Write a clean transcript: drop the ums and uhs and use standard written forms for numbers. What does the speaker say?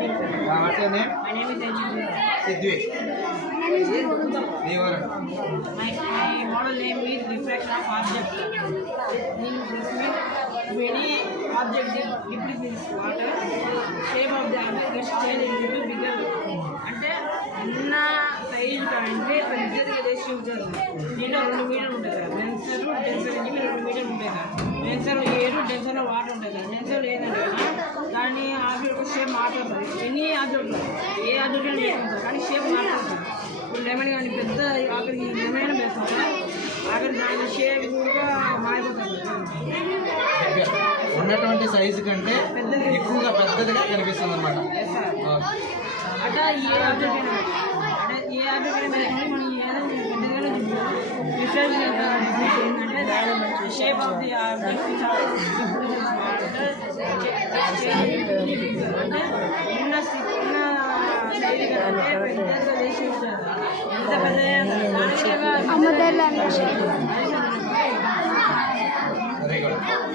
morning, sir. What's your name? My name is Ajit. Sidvi. My model name is refraction of object. Means this means any object depletes in water, shape of the object gets changed into bigger. అంటే చిన్న size అంటే పెద్దదిగా చేసి ఉంటుంది. దీంట్లో 2 మీటర్లు ఉంటుంది కదా. డెన్సర్ నుంచి 2 మీటర్లు ఉంటాయి కదా. డెన్సర్ ఏరు డెన్సర్లో వాటర్ ఉంటుంది కదా. డెన్సర్ ఏంటంటే దాని ఆబ్జెక్ట్ షేప్ మారుతుంది. ఎన్ని ఆబ్జెక్ట్ ఏ ఆబ్జెక్ట్ వేసుకుంటారు కానీ షేప్ మారుతుంది. ఇప్పుడు లెమన్ కానీ పెద్ద ఆఖరికి లెమన్ వేస్తాం ఆఖరి దాని షేప్ కూడా మారిపోతుంది. ఉన్నటువంటి సైజు కంటే ఎక్కువగా పెద్దదిగా కనిపిస్తుంది అనమాట. అట్లా ఏ ఆబ్జెక్ట్ మనం ఏదో పెద్దగానే రిసర్చ్ ఏంటంటే షేప్ ఆఫ్ ది ఆబ్జెక్ట్ అంటే చిన్న సైజు కంటే పెద్దగా చేసి ఎంత పెద్ద